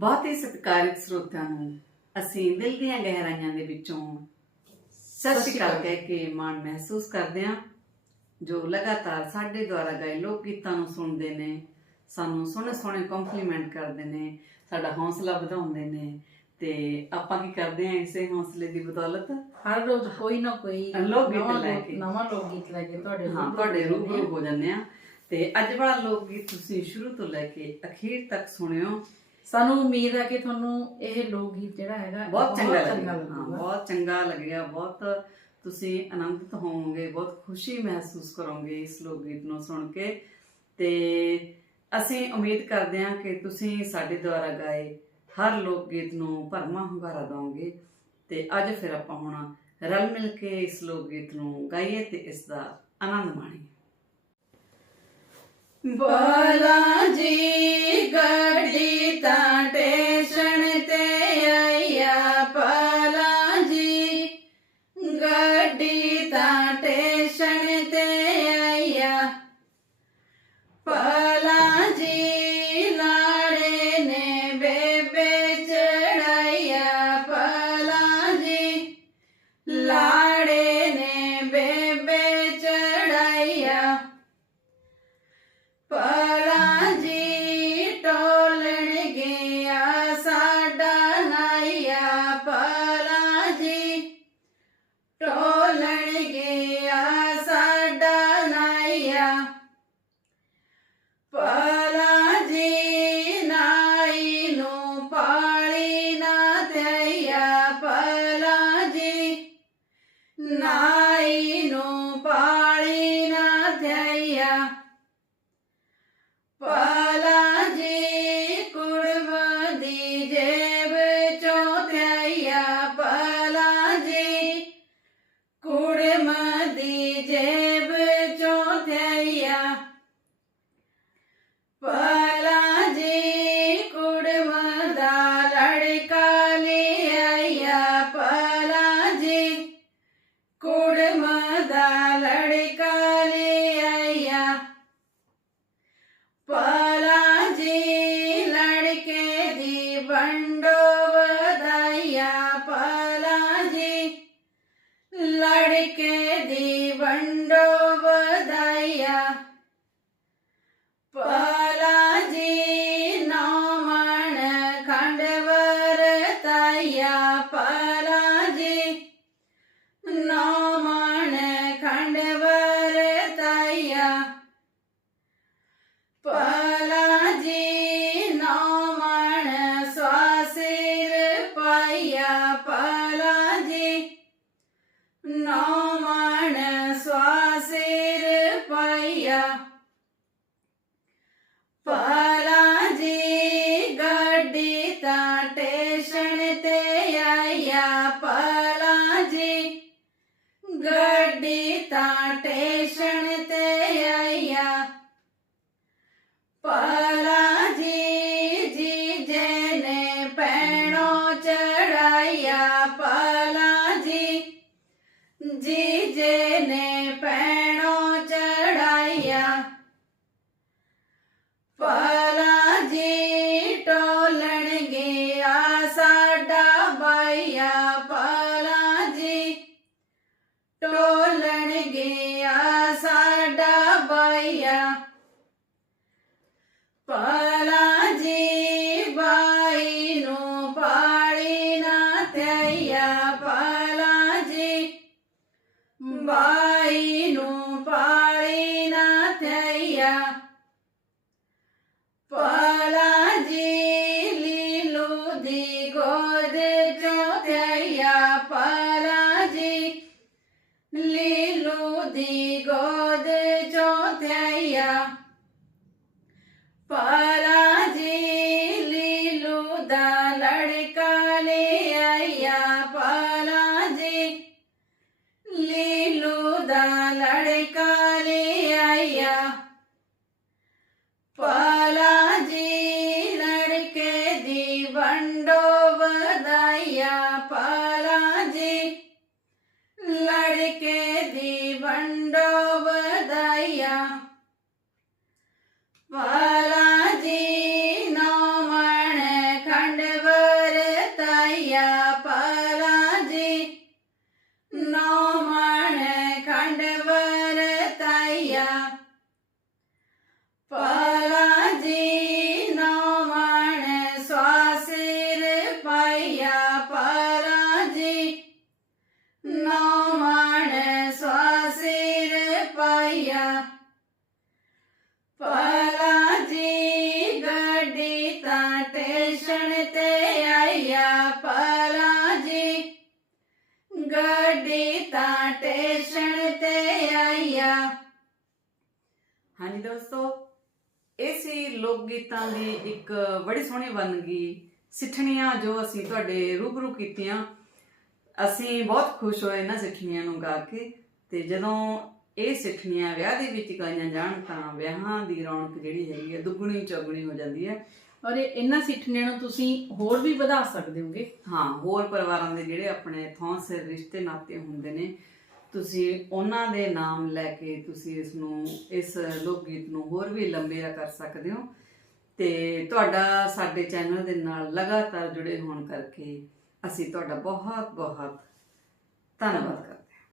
ਬਹੁਤ ਹੀ ਸਤਿਕਾਰਿਤ ਸਰੋਤਿਆਂ ਨੂੰ ਅਸੀਂ ਦਿਲ ਦੀਆਂ ਗਹਿਰਾਈਆਂ ਦੇ ਵਿੱਚੋਂ ਸਤਿ ਸ਼੍ਰੀ ਅਕਾਲ ਕਹਿ ਕੇ ਮਾਣ ਮਹਿਸੂਸ ਕਰਦੇ ਹਾਂ ਜੋ ਲਗਾਤਾਰ ਸਾਡੇ ਦੁਆਰਾ ਗਾਏ ਲੋਕ ਗੀਤਾਂ ਨੂੰ ਸੁਣਦੇ ਨੇ ਸਾਨੂੰ ਸੋਹਣੇ ਸੋਹਣੇ ਕੰਪਲੀਮੈਂਟ ਕਰਦੇ ਨੇ ਸਾਡਾ ਹੌਸਲਾ ਵਧਾਉਂਦੇ ਨੇ ਤੇ ਆਪਾਂ ਕੀ ਕਰਦੇ ਹਾਂ ਇਸੇ ਹੌਸਲੇ ਦੀ ਬਦੌਲਤ? ਹਰ ਰੋਜ਼ ਕੋਈ ਨਾ ਕੋਈ ਲੋਕ ਗੀਤ ਨਵਾਂ ਲੈ ਲੋਕ- ਕੇ। ਨਵਾਂ ਲੋਕ ਗੀਤ ਲੈ ਕੇ ਤੁਹਾਡੇ ਹਾਂ ਤੁਹਾਡੇ ਰੂਬਰੂ ਹੋ ਜਾਂਦੇ ਆ ਤੇ ਅੱਜ ਵਾਲਾ ਲੋਕ ਗੀਤ ਤੁਸੀਂ ਸ਼ੁਰੂ ਤੋਂ ਲੈ ਕੇ ਅਖੀਰ ਤੱਕ ਸੁਣਿਓ। ਸਾਨੂੰ ਉਮੀਦ ਹੈ ਕਿ ਤੁਹਾਨੂੰ ਇਹ ਲੋਕ ਗੀਤ ਜਿਹੜਾ ਹੈਗਾ ਬਹੁਤ ਚੰਗਾ ਲੱਗਿਆ। ਹਾਂ ਬਹੁਤ ਚੰਗਾ ਲੱਗਿਆ। ਬਹੁਤ ਤੁਸੀਂ ਆਨੰਦਿਤ ਹੋਵੋਗੇ ਬਹੁਤ ਖੁਸ਼ੀ ਮਹਿਸੂਸ ਕਰੋਗੇ ਇਸ ਲੋਕ ਗੀਤ ਨੂੰ ਸੁਣ ਕੇ। ਤੇ ਅਸੀਂ ਉਮੀਦ ਕਰਦੇ ਹਾਂ ਕਿ ਤੁਸੀਂ ਸਾਡੇ ਦੁਆਰਾ ਗਾਏ ਹਰ ਲੋਕ ਗੀਤ ਨੂੰ ਭਰਮਾ ਹੁੰਗਾਰਾ ਦਿਓਗੇ। ਤੇ ਅੱਜ ਫਿਰ ਆਪਾਂ ਹੁਣ ਰਲ ਮਿਲ ਕੇ ਇਸ ਲੋਕ ਗੀਤ ਨੂੰ ਗਾਈਏ ਤੇ ਇਸ ਦਾ ਆਨੰਦ ਮਾਣੀਏ। ਬਾਲਾ ਜੀ ਵਰਤਾਈਆ ਪਾਲਾ ਜੀ ਨਾਮਣ ਖੰਡ ਵਰਤਾਈਆ ਪਾਲਾ ਜੀ ਨਾਮਣ ਸਵਾਸਿਰ ਪਾਇਆ। ਪਾਲਾ ਗੱਡੀ ਤਾਂ ਟੇਸ਼ਨ ਤੇ ਆਇਆ ਪਾਲਾ ਜੀ ਜੀ ਜੇ ਨੇ ਪੈਣੋ ਚੜਾਇਆ ਪਲਾ ਜੀ ਜੀ ਜਨੇ ਪੈਣੋ ਚੜਾਇਆ ਪਲਾ પલાજી લીલું દી ગોદ ચોથૈયા પલાજી લીલું દી ગોદ ચોથૈયા પલાજી લીલું દા લડકા લે અહીંયા ભંડો વધાયા પાલાજી લડકે દી ભંડો વધાયા પાલાજી નો મણે ખંડ ભરતૈયા પાલાજી નો મણે ખંડ ભરતૈયા પા ਗੱਡੀ ਤਾਂ ਟੇਸ਼ਨ ਤੇ ਆਈਆ। ਹਾਂਜੀ ਦੋਸਤੋ, ਇਹ ਸੀ ਲੋਕ ਗੀਤਾਂ ਦੀ ਇੱਕ ਬੜੀ ਸੋਹਣੀ ਵੰਨਗੀ, ਸਿੱਠਣੀਆਂ ਜੋ ਅਸੀਂ ਤੁਹਾਡੇ ਰੂਬਰੂ ਕੀਤੀਆਂ। ਅਸੀਂ ਬਹੁਤ ਖੁਸ਼ ਹੋਏ ਇਹਨਾਂ ਸਿੱਠਣੀਆਂ ਨੂੰ ਗਾ ਕੇ ਤੇ ਜਦੋਂ ਇਹ ਸਿੱਠਣੀਆਂ ਵਿਆਹ ਦੇ ਵਿੱਚ ਗਾਈਆਂ ਜਾਣ ਤਾਂ ਵਿਆਹਾਂ ਦੀ ਰੌਣਕ ਜਿਹੜੀ ਹੈਗੀ ਹੈ ਦੁੱਗਣੀ ਚੌਗਣੀ ਹੋ ਜਾਂਦੀ ਹੈ। ਔਰ ਇਹ- ਇਹਨਾਂ ਸਿੱਠਣੀਆਂ ਨੂੰ ਤੁਸੀਂ ਹੋਰ ਵੀ ਵਧਾ ਸਕਦੇ ਹੋਗੇ। ਹਾਂ, ਹੋਰ ਪਰਿਵਾਰਾਂ ਦੇ ਜਿਹੜੇ ਆਪਣੇ ਥਾਂ ਸਿਰ ਰਿਸ਼ਤੇ ਨਾਤੇ ਹੁੰਦੇ ਨੇ, ਤੁਸੀਂ ਉਹਨਾਂ ਦੇ ਨਾਮ ਲੈ ਕੇ ਤੁਸੀਂ ਇਸ ਨੂੰ ਇਸ ਲੋਕ ਗੀਤ ਨੂੰ ਹੋਰ ਵੀ ਲੰਬੇਰਾ ਕਰ ਸਕਦੇ ਹੋ। ਤੇ ਤੁਹਾਡਾ ਸਾਡੇ ਚੈਨਲ ਦੇ ਨਾਲ ਲਗਾਤਾਰ ਜੁੜੇ ਹੋਣ ਕਰਕੇ ਅਸੀਂ ਤੁਹਾਡਾ ਬਹੁਤ ਬਹੁਤ ਧੰਨਵਾਦ ਕਰਦੇ